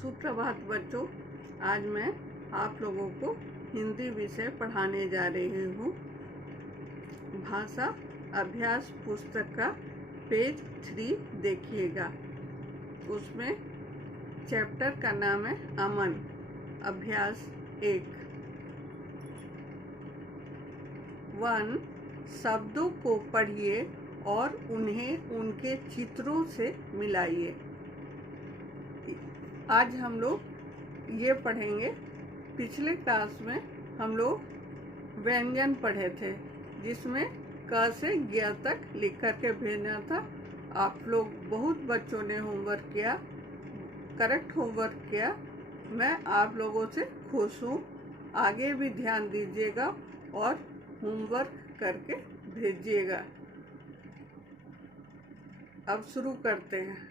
सुप्रभात बच्चों। आज मैं आप लोगों को हिंदी विषय पढ़ाने जा रही हूँ। भाषा अभ्यास पुस्तक का पेज 3 देखिएगा। उसमें चैप्टर का नाम है अमन। अभ्यास 1। 1 शब्दों को पढ़िए और उन्हें उनके चित्रों से मिलाइए। आज हम लोग ये पढ़ेंगे। पिछले क्लास में हम लोग व्यंजन पढ़े थे, जिसमें क से ज्ञ तक लिख कर के भेजना था। आप लोग बहुत बच्चों ने होमवर्क किया, करेक्ट होमवर्क किया। मैं आप लोगों से खुश हूँ। आगे भी ध्यान दीजिएगा और होमवर्क करके भेजिएगा। अब शुरू करते हैं।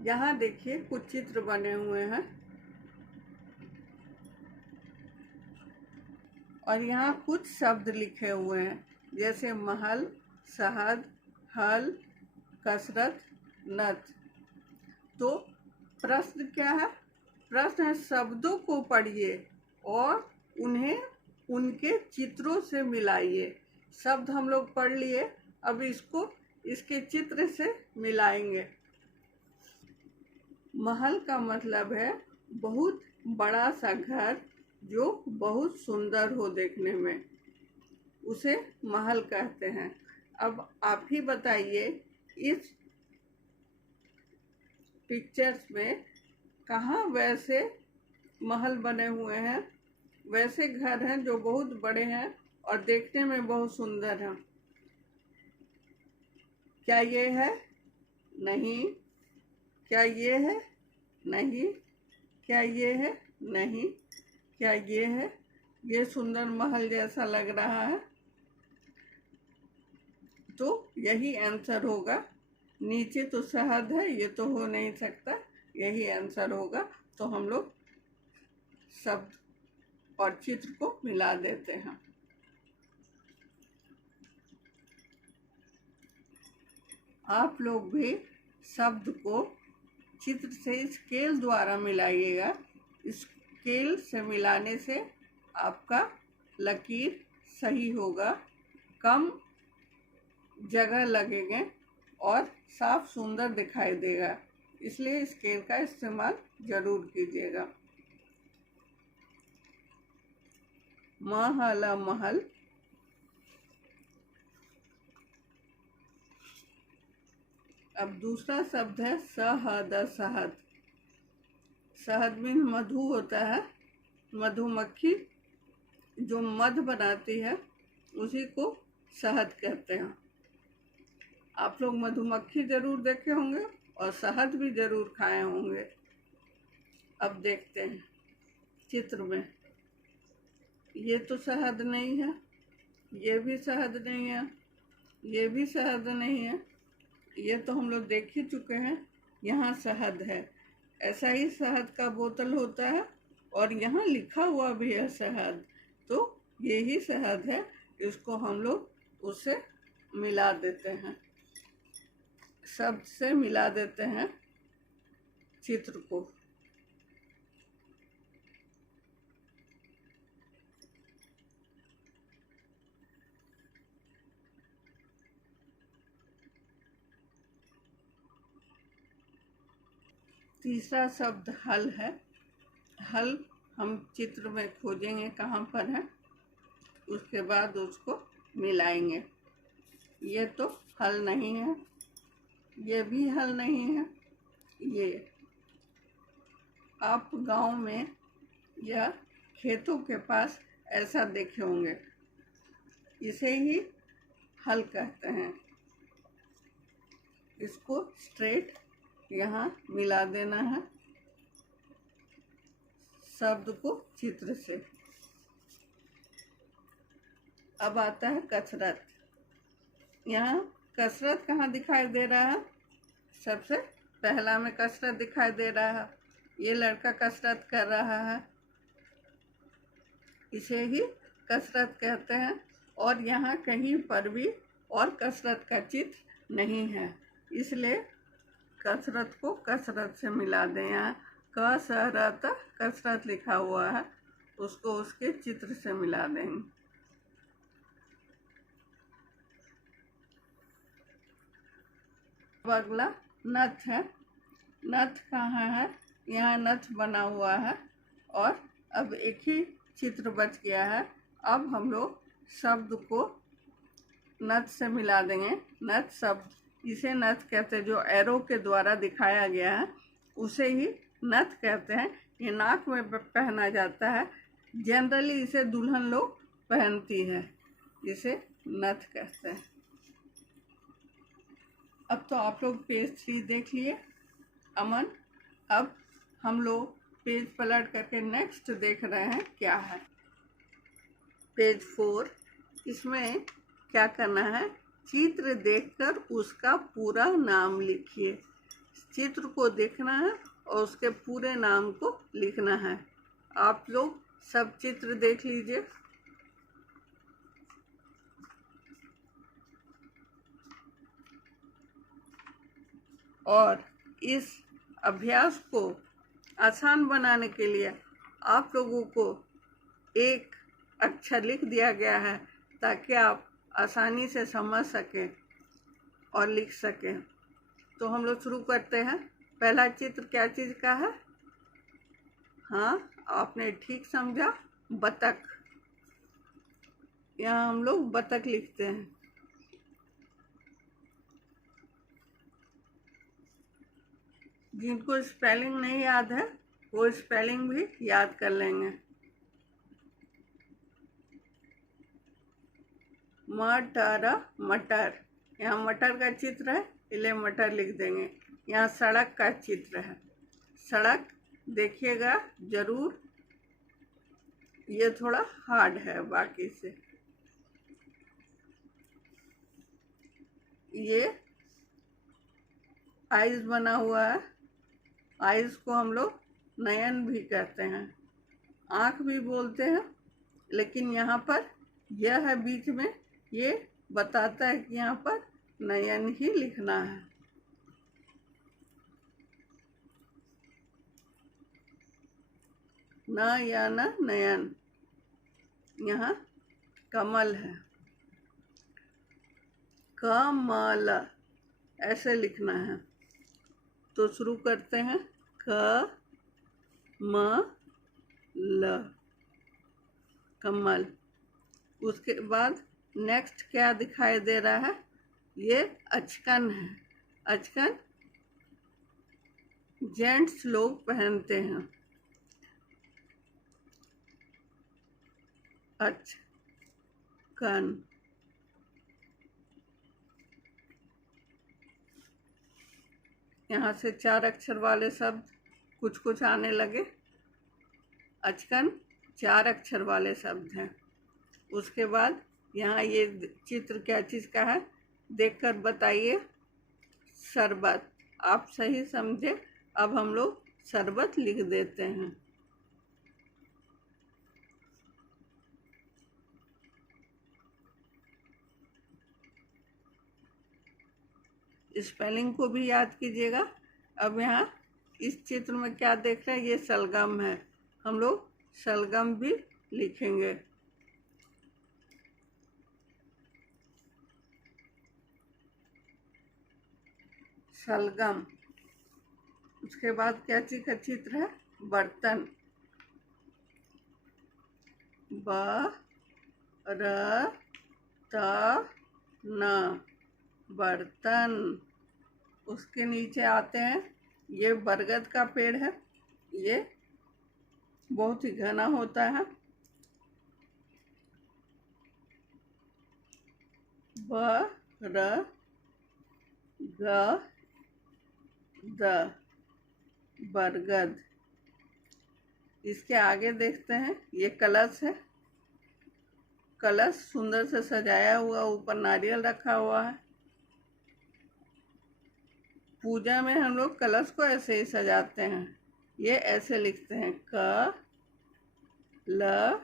यहाँ देखिए कुछ चित्र बने हुए हैं और यहाँ कुछ शब्द लिखे हुए हैं, जैसे महल, शहद, हल, कसरत, नथ। तो प्रश्न क्या है? प्रश्न है शब्दों को पढ़िए और उन्हें उनके चित्रों से मिलाइए। शब्द हम लोग पढ़ लिए, अब इसको इसके चित्र से मिलाएंगे। महल का मतलब है बहुत बड़ा सा घर जो बहुत सुंदर हो देखने में, उसे महल कहते हैं। अब आप ही बताइए, इस पिक्चर्स में कहाँ वैसे महल बने हुए हैं, वैसे घर हैं जो बहुत बड़े हैं और देखने में बहुत सुंदर हैं? क्या ये है? नहीं। क्या ये है? नहीं। क्या ये है? नहीं। क्या ये है? ये सुंदर महल जैसा लग रहा है, तो यही आंसर होगा। नीचे तो शहद है, ये तो हो नहीं सकता, यही आंसर होगा। तो हम लोग शब्द और चित्र को मिला देते हैं। आप लोग भी शब्द को चित्र से स्केल द्वारा मिलाइएगा। स्केल से मिलाने से आपका लकीर सही होगा, कम जगह लगेंगे और साफ सुंदर दिखाई देगा। इसलिए स्केल का इस्तेमाल जरूर कीजिएगा। महल, महल। अब दूसरा शब्द है शहद, शहद। शहद में मधु होता है। मधुमक्खी जो मध बनाती है उसी को शहद कहते हैं। आप लोग मधुमक्खी जरूर देखे होंगे और शहद भी जरूर खाए होंगे। अब देखते हैं चित्र में। ये तो शहद नहीं है, ये भी शहद नहीं है, ये भी शहद नहीं है। ये तो हम लोग देख ही चुके हैं। यहाँ शहद है। ऐसा ही शहद का बोतल होता है और यहाँ लिखा हुआ भी है शहद, तो ये ही शहद है। इसको हम लोग उससे मिला देते हैं, शब्द से मिला देते हैं चित्र को। तीसरा शब्द हल है। हल हम चित्र में खोजेंगे कहाँ पर है, उसके बाद उसको मिलाएंगे। ये तो हल नहीं है, ये भी हल नहीं है। ये आप गांव में या खेतों के पास ऐसा देखे होंगे, इसे ही हल कहते हैं। इसको स्ट्रेट यहाँ मिला देना है शब्द को चित्र से। अब आता है कसरत। यहाँ कसरत कहाँ दिखाई दे रहा है? सबसे पहला में कसरत दिखाई दे रहा है। ये लड़का कसरत कर रहा है, इसे ही कसरत कहते हैं। और यहाँ कहीं पर भी और कसरत का चित्र नहीं है, इसलिए कसरत को कसरत से मिला दें। यहाँ क सहरत कसरत लिखा हुआ है, उसको उसके चित्र से मिला देंगे। अब अगला नथ है। नथ कहाँ है? यहाँ नथ बना हुआ है और अब एक ही चित्र बच गया है। अब हम लोग शब्द को नथ से मिला देंगे। नथ शब्द, इसे नथ कहते हैं। जो एरो के द्वारा दिखाया गया है उसे ही नथ कहते हैं। ये नाक में पहना जाता है। जनरली इसे दुल्हन लोग पहनती है, इसे नथ कहते हैं। अब तो आप लोग पेज 3 देख लिए। अमन, अब हम लोग पेज पलट करके नेक्स्ट देख रहे हैं क्या है। पेज 4, इसमें क्या करना है? चित्र देखकर उसका पूरा नाम लिखिए। चित्र को देखना है और उसके पूरे नाम को लिखना है। आप लोग सब चित्र देख लीजिए। और इस अभ्यास को आसान बनाने के लिए आप लोगों को एक अक्षर लिख दिया गया है ताकि आप आसानी से समझ सकें और लिख सकें। तो हम लोग शुरू करते हैं। पहला चित्र क्या चीज़ का है? हाँ, आपने ठीक समझा, बतख। यहाँ हम लोग बतख लिखते हैं। जिनको स्पेलिंग नहीं याद है वो स्पेलिंग भी याद कर लेंगे। मटर, मटर। यहाँ मटर का चित्र है, इसलिए मटर लिख देंगे। यहाँ सड़क का चित्र है, सड़क देखिएगा जरूर, ये थोड़ा हार्ड है बाकी से। ये आइज बना हुआ है, आइज को हम लोग नयन भी कहते हैं, आँख भी बोलते हैं, लेकिन यहाँ पर यह है बीच में, ये बताता है कि यहाँ पर नयन ही लिखना है। न या न नयन। यहाँ कमल है, कमल ऐसे लिखना है। तो शुरू करते हैं। क म ल, कमल। उसके बाद नेक्स्ट क्या दिखाई दे रहा है? ये अचकन है। अचकन जेंट्स लोग पहनते हैं। अचकन। यहाँ से 4 अक्षर वाले शब्द कुछ कुछ आने लगे। अचकन 4 अक्षर वाले शब्द हैं। उसके बाद यहाँ ये चित्र क्या चीज़ का है देखकर बताइए। शरबत। आप सही समझे। अब हम लोग शरबत लिख देते हैं। स्पेलिंग को भी याद कीजिएगा। अब यहाँ इस चित्र में क्या देख रहे हैं? ये शलगम है, हम लोग शलगम भी लिखेंगे। शलगम। उसके बाद क्या चीज का चित्र है? बर्तन। ब र त न, बर्तन। उसके नीचे आते हैं, ये बरगद का पेड़ है, ये बहुत ही घना होता है। ब र ग द, बरगद। इसके आगे देखते हैं, ये कलश है, कलश सुंदर से सजाया हुआ, ऊपर नारियल रखा हुआ है। पूजा में हम लोग कलश को ऐसे ही सजाते हैं, ये ऐसे लिखते हैं क ल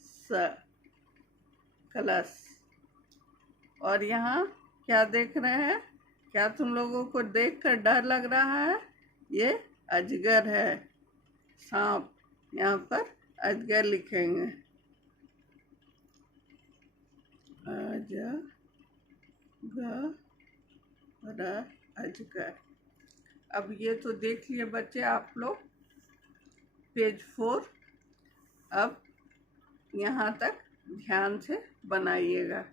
स, कलश। और यहाँ क्या देख रहे हैं? क्या तुम लोगों को देखकर डर लग रहा है? ये अजगर है, सांप, यहाँ पर अजगर लिखेंगे, अजगर। अब ये तो देख लिए बच्चे आप लोग पेज 4। अब यहाँ तक ध्यान से बनाइएगा।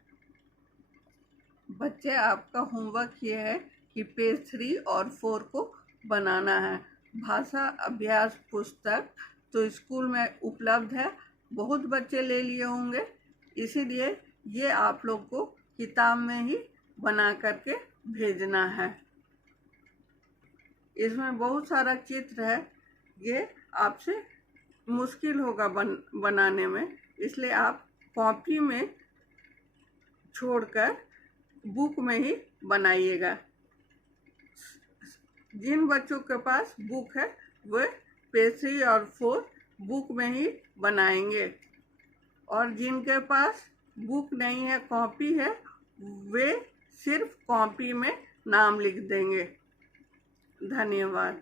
बच्चे आपका होमवर्क ये है कि पेज 3 और 4 को बनाना है। भाषा अभ्यास पुस्तक तो स्कूल में उपलब्ध है, बहुत बच्चे ले लिए होंगे, इसीलिए ये आप लोग को किताब में ही बना करके भेजना है। इसमें बहुत सारा चित्र है, ये आपसे मुश्किल होगा बनाने में, इसलिए आप कॉपी में छोड़कर बुक में ही बनाइएगा। जिन बच्चों के पास बुक है वे पेज 3 और 4 बुक में ही बनाएंगे, और जिनके पास बुक नहीं है, कॉपी है, वे सिर्फ कॉपी में नाम लिख देंगे। धन्यवाद।